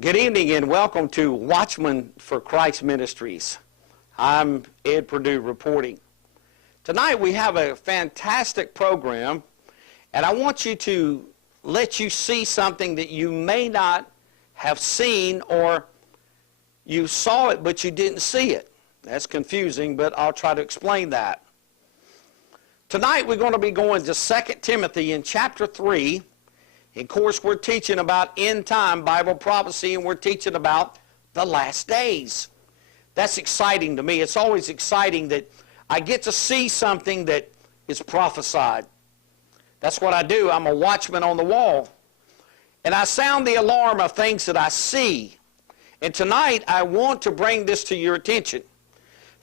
Good evening and welcome to Watchmen for Christ Ministries. I'm Ed Perdue reporting. Tonight we have a fantastic program, and I want to let you see something that you may not have seen, or you saw it but you didn't see it. That's confusing, but I'll try to explain that. Tonight we're going to be going to 2 Timothy in chapter 3. Of course, we're teaching about end-time Bible prophecy, and we're teaching about the last days. That's exciting to me. It's always exciting that I get to see something that is prophesied. That's what I do. I'm a watchman on the wall. And I sound the alarm of things that I see. And tonight, I want to bring this to your attention.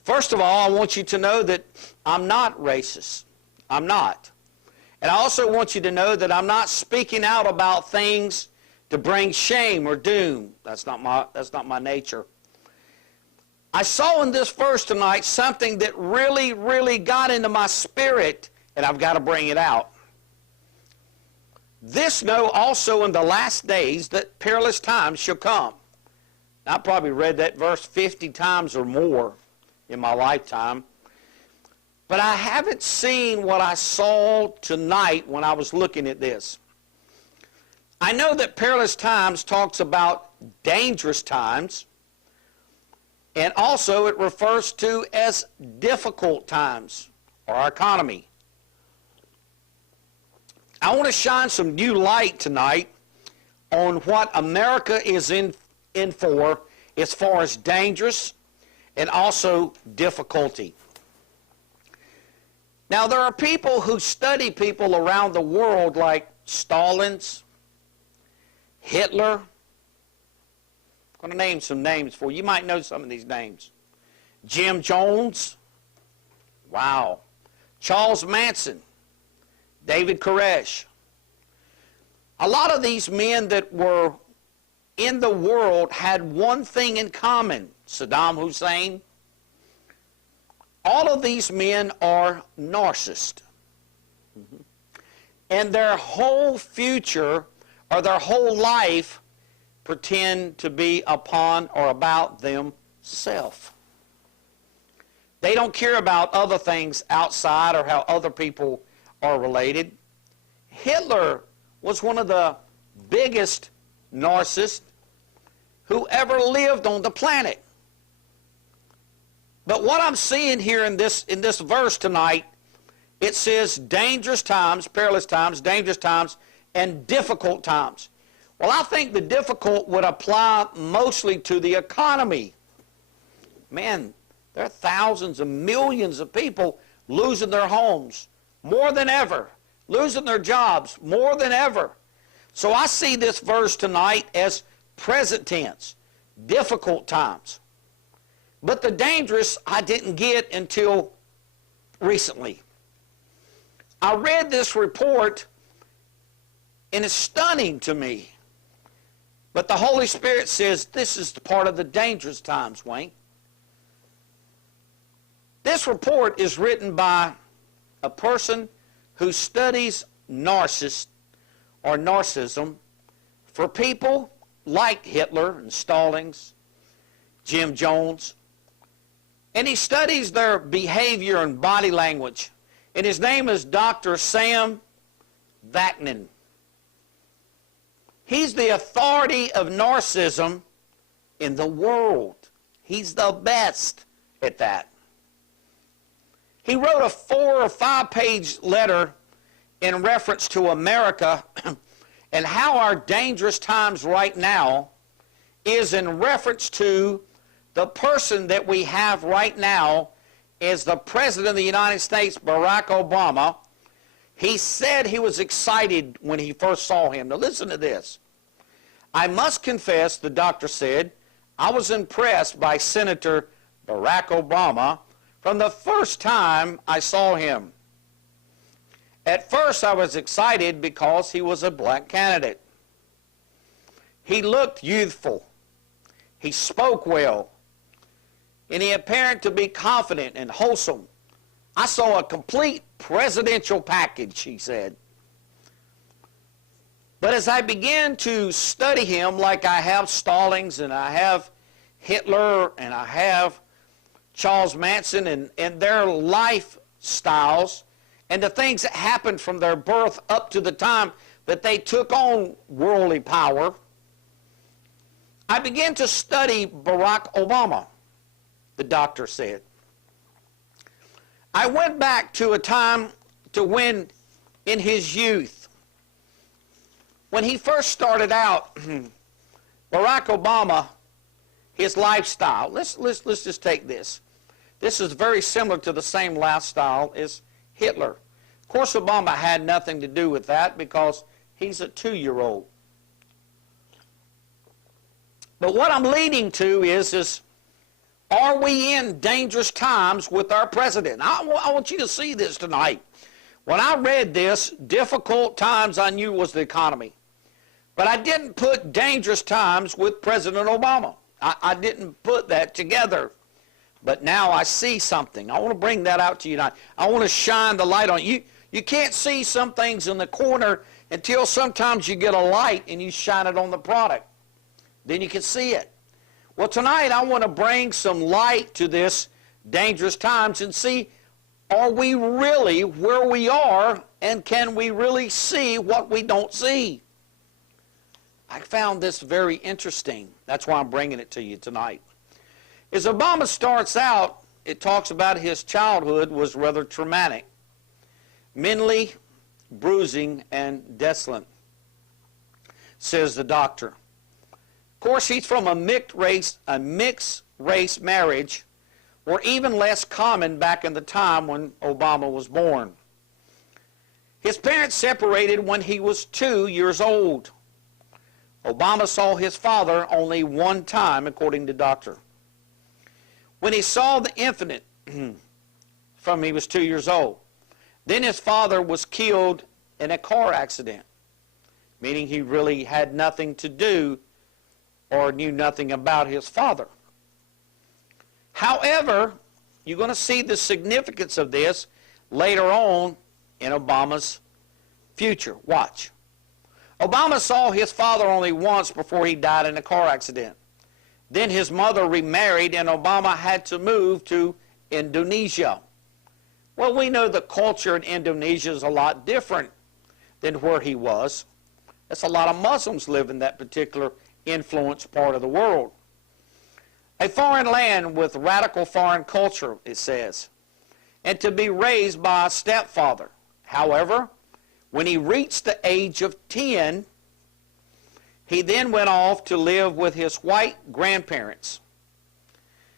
First of all, I want you to know that I'm not racist. I'm not. And I also want you to know that I'm not speaking out about things to bring shame or doom. That's not my nature. I saw in this verse tonight something that really got into my spirit, and I've got to bring it out. This know also in the last days that perilous times shall come. I probably read that verse 50 times or more in my lifetime. But I haven't seen what I saw tonight when I was looking at this. I know that perilous times talks about dangerous times, and also it refers to as difficult times, or our economy. I want to shine some new light tonight on what America is in for as far as dangerous and also difficulty. Now, there are people who study people around the world like Stalin's, Hitler. I'm going to name some names for you. You might know some of these names. Jim Jones. Wow. Charles Manson. David Koresh. A lot of these men that were in the world had one thing in common. Saddam Hussein. All of these men are narcissists. And their whole future or their whole life pretend to be upon or about themselves. They don't care about other things outside or how other people are related. Hitler was one of the biggest narcissists who ever lived on the planet. But what I'm seeing here in this verse tonight, it says dangerous times, perilous times, dangerous times, and difficult times. Well, I think the difficult would apply mostly to the economy. Man, there are thousands of millions of people losing their homes more than ever, losing their jobs more than ever. So I see this verse tonight as present tense, difficult times. But the dangerous I didn't get until recently. I read this report, and it's stunning to me. But the Holy Spirit says this is part of the dangerous times, Wayne. This report is written by a person who studies narcissism for people like Hitler and Stalin's, Jim Jones. And he studies their behavior and body language. And his name is Dr. Sam Vaknin. He's the authority of narcissism in the world. He's the best at that. He wrote a 4 or 5 page letter in reference to America and how our dangerous times right now is in reference to the person that we have right now is the President of the United States, Barack Obama. He said he was excited when he first saw him. Now listen to this. I must confess, the doctor said, I was impressed by Senator Barack Obama from the first time I saw him. At first I was excited because he was a black candidate. He looked youthful. He spoke well. And he appeared to be confident and wholesome. I saw a complete presidential package, he said. But as I began to study him, like I have Stallings and I have Hitler and I have Charles Manson and their lifestyles and the things that happened from their birth up to the time that they took on worldly power, I began to study Barack Obama, the doctor said. I went back to a time to when, in his youth, when he first started out, Barack Obama, his lifestyle, let's just take this. This is very similar to the same lifestyle as Hitler. Of course, Obama had nothing to do with that because he's a 2-year-old. But what I'm leading to is are we in dangerous times with our president? I want you to see this tonight. When I read this, difficult times I knew was the economy. But I didn't put dangerous times with President Obama. I didn't put that together. But now I see something. I want to bring that out to you tonight. I want to shine the light on you. You can't see some things in the corner until sometimes you get a light and you shine it on the product. Then you can see it. Well, tonight I want to bring some light to this dangerous times and see, are we really where we are, and can we really see what we don't see? I found this very interesting. That's why I'm bringing it to you tonight. As Obama starts out, it talks about his childhood was rather traumatic, mentally bruising and desolate, says the doctor. Of course, he's from a mixed race marriage, were even less common back in the time when Obama was born. His parents separated when he was 2 years old. Obama saw his father only one time, according to doctor. When he saw the infant from he was 2 years old, then his father was killed in a car accident, meaning he really had nothing to do or knew nothing about his father. However, you're going to see the significance of this later on in Obama's future. Watch. Obama saw his father only once before he died in a car accident. Then his mother remarried and Obama had to move to Indonesia. Well, we know the culture in Indonesia is a lot different than where he was. There's a lot of Muslims live in that particular influenced part of the world. A foreign land with radical foreign culture, it says, and to be raised by a stepfather. However, when he reached the age of 10, he then went off to live with his white grandparents.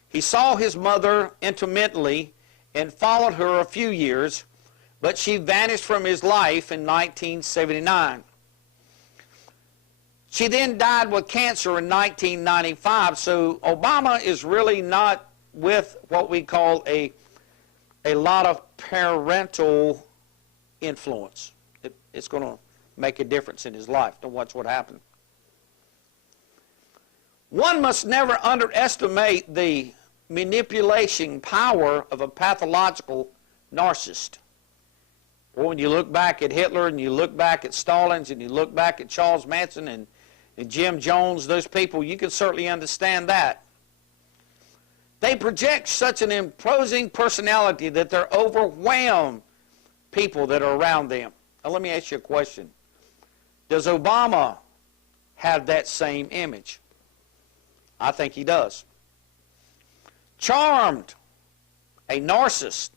He saw his mother intermittently and followed her a few years, but she vanished from his life in 1979. She then died with cancer in 1995, so Obama is really not with what we call a lot of parental influence. It's going to make a difference in his life to watch what happened. One must never underestimate the manipulation power of a pathological narcissist. Well, when you look back at Hitler and you look back at Stallings and you look back at Charles Manson and Jim Jones, those people, you can certainly understand that. They project such an imposing personality that they're overwhelmed people that are around them. Now let me ask you a question. Does Obama have that same image? I think he does. Charmed, a narcissist.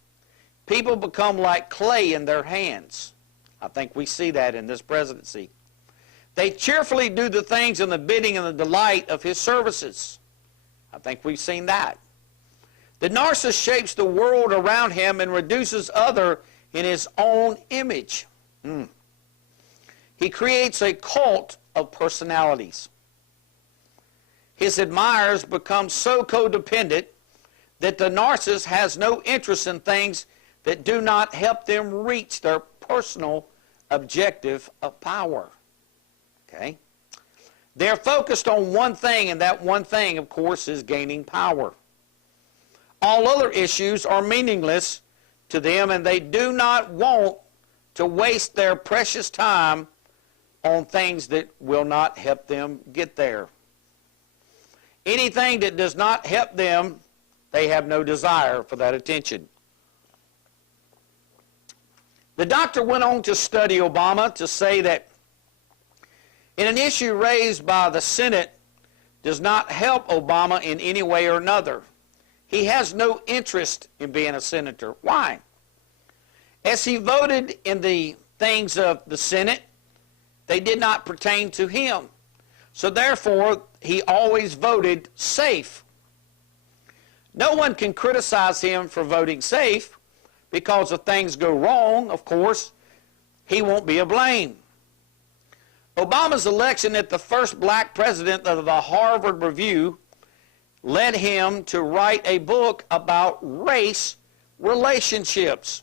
People become like clay in their hands. I think we see that in this presidency. They cheerfully do the things in the bidding and the delight of his services. I think we've seen that. The narcissist shapes the world around him and reduces others in his own image. He creates a cult of personalities. His admirers become so codependent that the narcissist has no interest in things that do not help them reach their personal objective of power. Okay? They're focused on one thing, and that one thing, of course, is gaining power. All other issues are meaningless to them, and they do not want to waste their precious time on things that will not help them get there. Anything that does not help them, they have no desire for that attention. The doctor went on to study Obama to say that in an issue raised by the Senate does not help Obama in any way or another. He has no interest in being a senator. Why? As he voted in the things of the Senate, they did not pertain to him. So therefore, he always voted safe. No one can criticize him for voting safe, because if things go wrong, of course, he won't be to blame. Obama's election as the first black president of the Harvard Review led him to write a book about race relationships.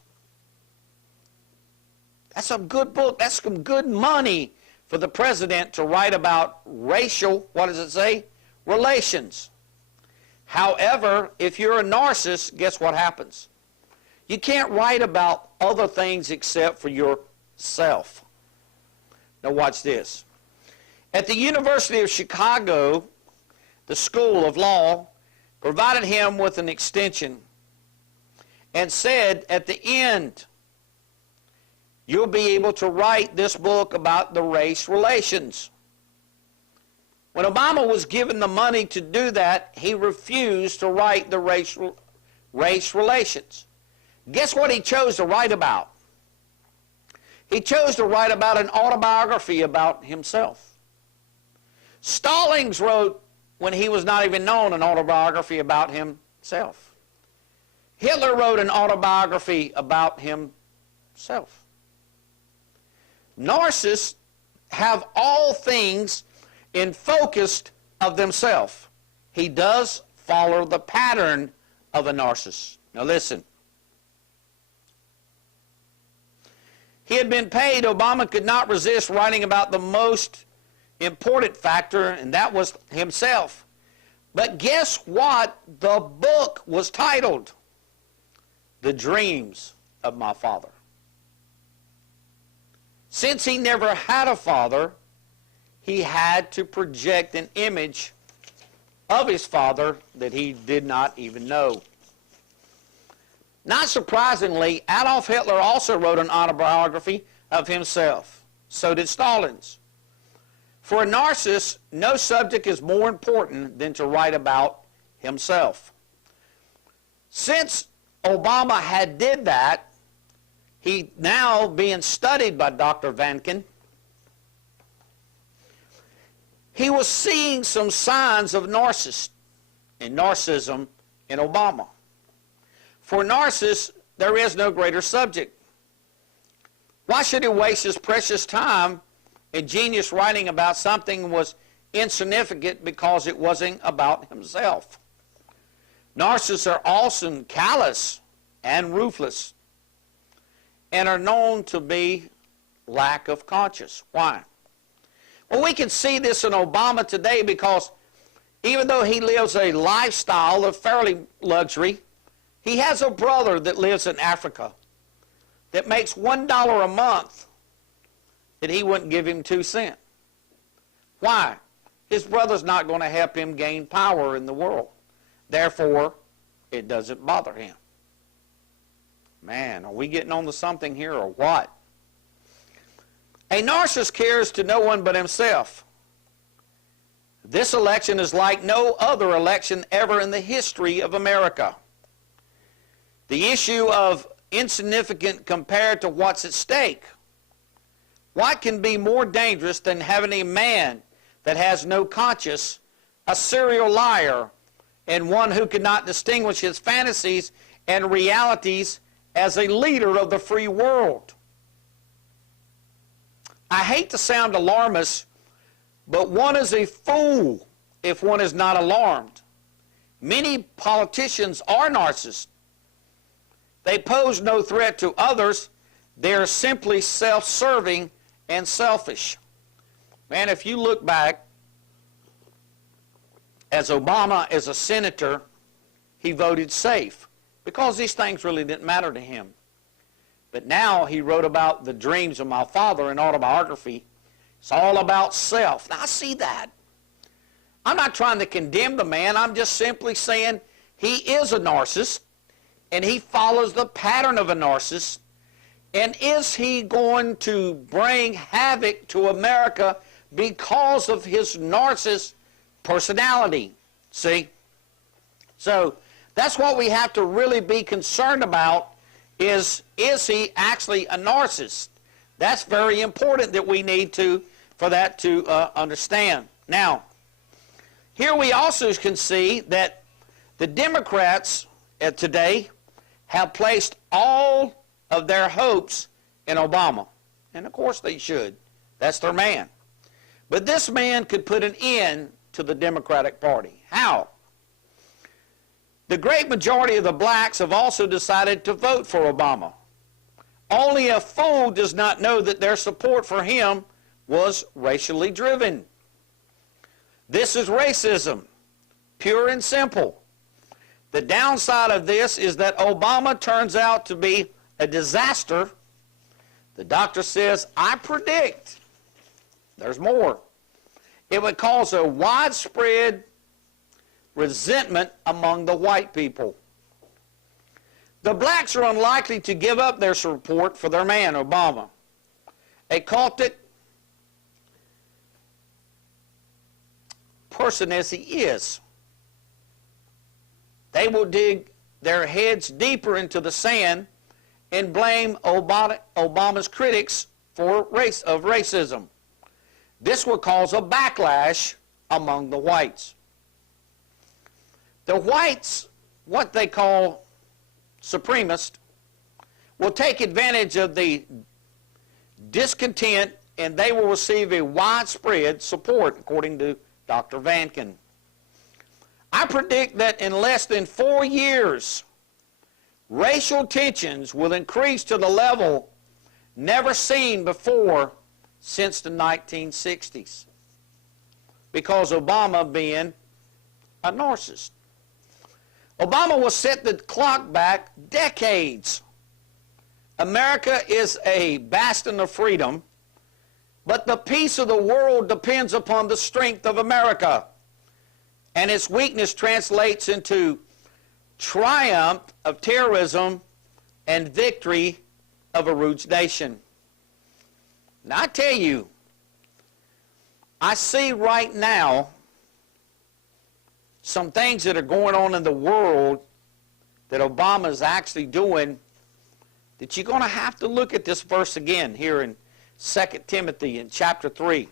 That's a good book. That's some good money for the president to write about racial, what does it say? Relations. However, if you're a narcissist, guess what happens? You can't write about other things except for yourself. Now watch this. At the University of Chicago, the School of Law provided him with an extension and said at the end, you'll be able to write this book about the race relations. When Obama was given the money to do that, he refused to write the race relations. Guess what he chose to write about? He chose to write about an autobiography about himself. Stallings wrote, when he was not even known, an autobiography about himself. Hitler wrote an autobiography about himself. Narcissists have all things in focus of themselves. He does follow the pattern of a narcissist. Now listen. He had been paid. Obama could not resist writing about the most important factor, and that was himself. But guess what the book was titled? The Dreams of My Father. Since he never had a father, he had to project an image of his father that he did not even know. Not surprisingly, Adolf Hitler also wrote an autobiography of himself. So did Stallings. For a narcissist, no subject is more important than to write about himself. Since Obama had did that, he now being studied by Dr. Vankin, he was seeing some signs of narcissism in Obama. For narcissists, there is no greater subject. Why should he waste his precious time and genius writing about something that was insignificant because it wasn't about himself? Narcissists are also callous and ruthless and are known to be lack of conscience. Why? Well, we can see this in Obama today because even though he lives a lifestyle of fairly luxury, he has a brother that lives in Africa that makes $1 a month that he wouldn't give him 2 cents. Why? His brother's not going to help him gain power in the world. Therefore, it doesn't bother him. Man, are we getting on to something here or what? A narcissist cares to no one but himself. This election is like no other election ever in the history of America. The issue of insignificant compared to what's at stake. What can be more dangerous than having a man that has no conscience, a serial liar, and one who cannot distinguish his fantasies and realities as a leader of the free world? I hate to sound alarmist, but one is a fool if one is not alarmed. Many politicians are narcissists. They pose no threat to others. They are simply self-serving and selfish. Man, if you look back, as Obama, as a senator, he voted safe because these things really didn't matter to him. But now he wrote about the dreams of my father, an autobiography. It's all about self. Now, I see that. I'm not trying to condemn the man. I'm just simply saying he is a narcissist, and he follows the pattern of a narcissist. And is he going to bring havoc to America because of his narcissist personality? See? So that's what we have to really be concerned about is he actually a narcissist? That's very important that we need for that to understand. Now, here we also can see that the Democrats today have placed all of their hopes in Obama. And of course they should. That's their man. But this man could put an end to the Democratic Party. How? The great majority of the blacks have also decided to vote for Obama. Only a fool does not know that their support for him was racially driven. This is racism, pure and simple. The downside of this is that Obama turns out to be a disaster. The doctor says, I predict, there's more, it would cause a widespread resentment among the white people. The blacks are unlikely to give up their support for their man, Obama. A cultic person as he is, they will dig their heads deeper into the sand and blame Obama's critics for racism. This will cause a backlash among the whites. The whites, what they call supremacists, will take advantage of the discontent, and they will receive a widespread support, according to Dr. Vankin. I predict that in less than 4 years, racial tensions will increase to the level never seen before since the 1960s, because Obama being a narcissist. Obama will set the clock back decades. America is a bastion of freedom, but the peace of the world depends upon the strength of America, and its weakness translates into triumph of terrorism and victory of a rude nation. Now I tell you, I see right now some things that are going on in the world that Obama is actually doing, that you're going to have to look at this verse again here in 2 Timothy in chapter 3.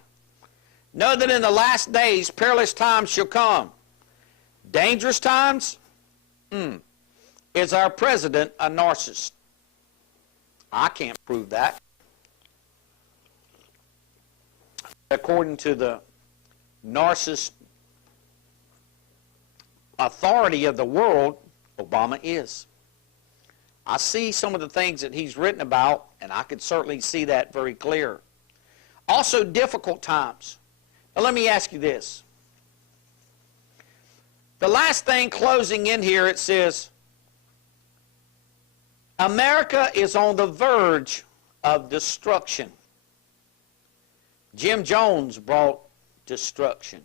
Know that in the last days perilous times shall come. Dangerous times? Is our president a narcissist? I can't prove that. According to the narcissist authority of the world, Obama is. I see some of the things that he's written about, and I could certainly see that very clear. Also, difficult times. Now, let me ask you this. The last thing closing in here, it says, America is on the verge of destruction. Jim Jones brought destruction.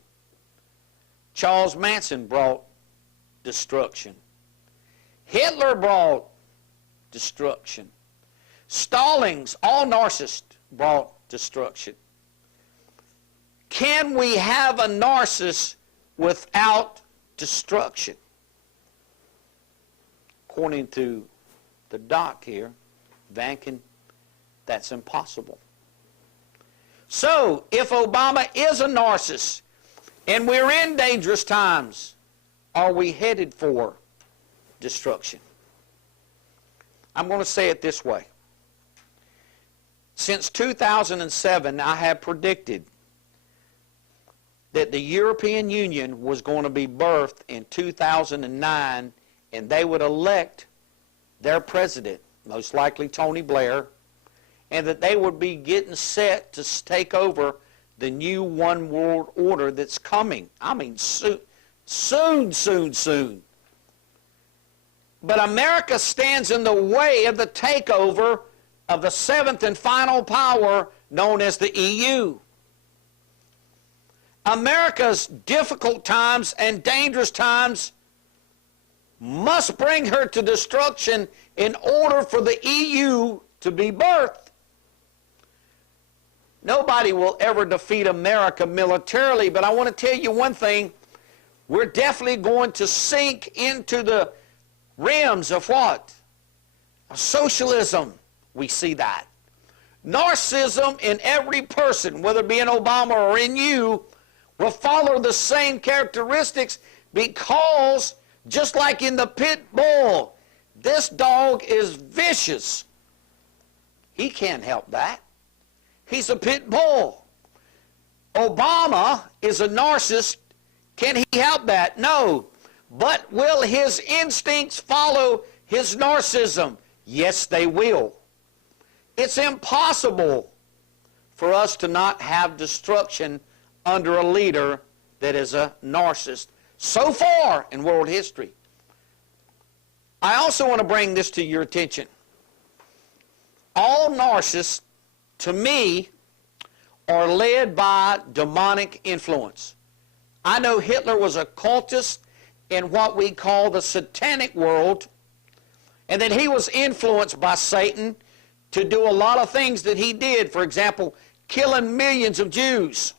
Charles Manson brought destruction. Hitler brought destruction. Stallings, all narcissists, brought destruction. Can we have a narcissist without destruction? According to the doc here, Vankin, that's impossible. So, if Obama is a narcissist and we're in dangerous times, are we headed for destruction? I'm going to say it this way. Since 2007, I have predicted that the European Union was going to be birthed in 2009, and they would elect their president, most likely Tony Blair, and that they would be getting set to take over the new one world order that's coming. I mean, soon. But America stands in the way of the takeover of the seventh and final power known as the EU. America's difficult times and dangerous times must bring her to destruction in order for the EU to be birthed. Nobody will ever defeat America militarily, but I want to tell you one thing. We're definitely going to sink into the realms of what? Of socialism. We see that. Narcissism in every person, whether it be in Obama or in you, will follow the same characteristics because, just like in the pit bull, this dog is vicious. He can't help that. He's a pit bull. Obama is a narcissist. Can he help that? No. But will his instincts follow his narcissism? Yes, they will. It's impossible for us to not have destruction under a leader that is a narcissist so far in world history. I also want to bring this to your attention. All narcissists, to me, are led by demonic influence. I know Hitler was a cultist in what we call the satanic world, and that he was influenced by Satan to do a lot of things that he did. For example, killing millions of Jews.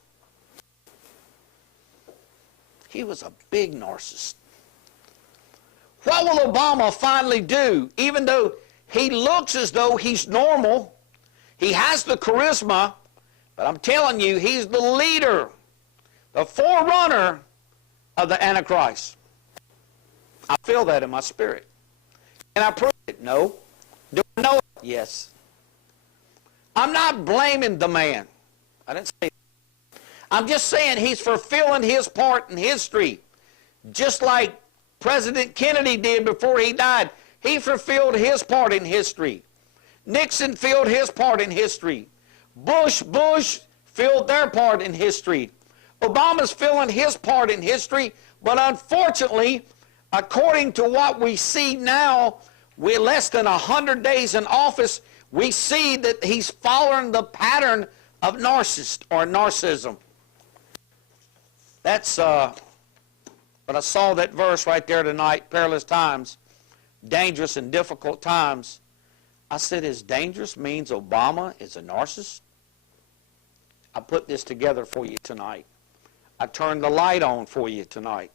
He was a big narcissist. What will Obama finally do? Even though he looks as though he's normal, he has the charisma, but I'm telling you, he's the leader, the forerunner of the Antichrist. I feel that in my spirit. Can I prove it? No. Do I know it? Yes. I'm not blaming the man. I didn't say that. I'm just saying he's fulfilling his part in history. Just like President Kennedy did before he died. He fulfilled his part in history. Nixon filled his part in history. Bush filled their part in history. Obama's filling his part in history, but unfortunately, according to what we see now, we're less than 100 days in office, we see that he's following the pattern of narcissism. That's, but I saw that verse right there tonight, perilous times, dangerous and difficult times. I said, is dangerous means Obama is a narcissist? I put this together for you tonight. I turned the light on for you tonight.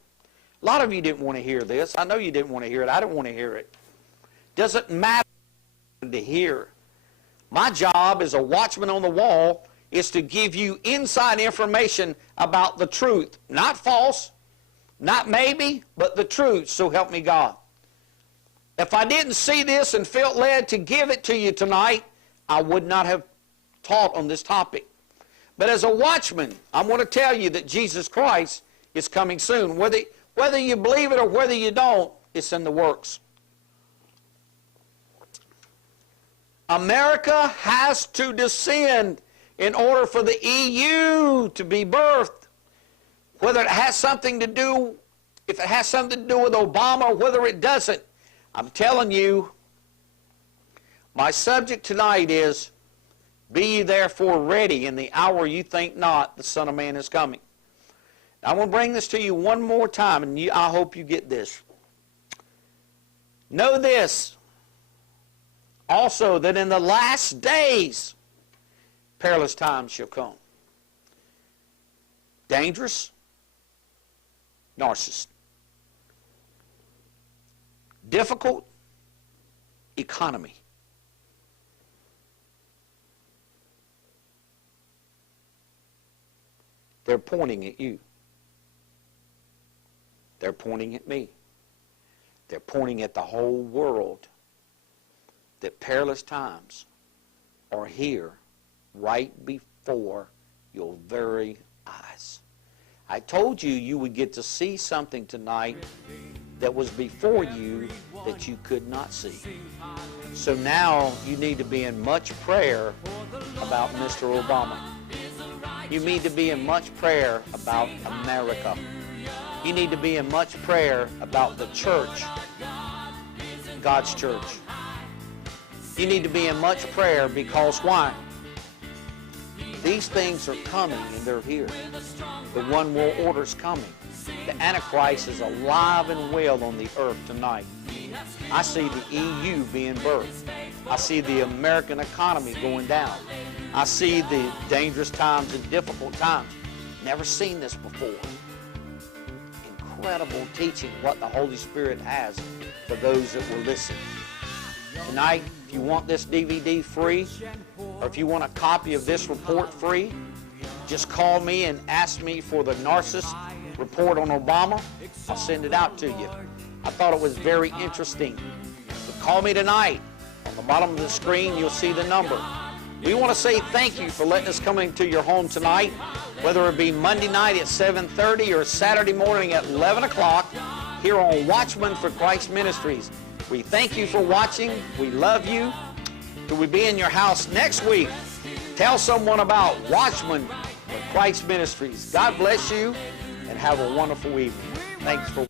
A lot of you didn't want to hear this. I know you didn't want to hear it. I didn't want to hear it. Doesn't matter to hear. My job as a watchman on the wall is to give you inside information about the truth. Not false, not maybe, but the truth, so help me God. If I didn't see this and felt led to give it to you tonight, I would not have taught on this topic. But as a watchman, I'm going to tell you that Jesus Christ is coming soon. Whether you believe it or whether you don't, it's in the works. America has to descend in order for the EU to be birthed. Whether it has something to do, if it has something to do with Obama or whether it doesn't, I'm telling you, my subject tonight is, be ye therefore ready in the hour you think not, the Son of Man is coming. Now, I want to bring this to you one more time, and I hope you get this. Know this, also, that in the last days, perilous times shall come. Dangerous, narcissist. Difficult, economy. They're pointing at you. They're pointing at me. They're pointing at the whole world that perilous times are here right before your very eyes. I told you you would get to see something tonight that was before you that you could not see. So now you need to be in much prayer about Mr. Obama. You need to be in much prayer about America. You need to be in much prayer about the church, God's church. You need to be in much prayer because why? These things are coming, and they're here. The one world order is coming. The Antichrist is alive and well on the earth tonight. I see the EU being birthed. I see the American economy going down. I see the dangerous times and difficult times. Never seen this before. Incredible teaching what the Holy Spirit has for those that will listen. Tonight, if you want this DVD free, or if you want a copy of this report free, just call me and ask me for the narcissist report on Obama. I'll send it out to you. I thought it was very interesting. But call me tonight. On the bottom of the screen, you'll see the number. We want to say thank you for letting us come into your home tonight, whether it be Monday night at 7:30 or Saturday morning at 11 o'clock here on Watchmen for Christ Ministries. We thank you for watching. We love you. Till we be in your house next week, tell someone about Watchmen for Christ Ministries. God bless you and have a wonderful evening. Thanks for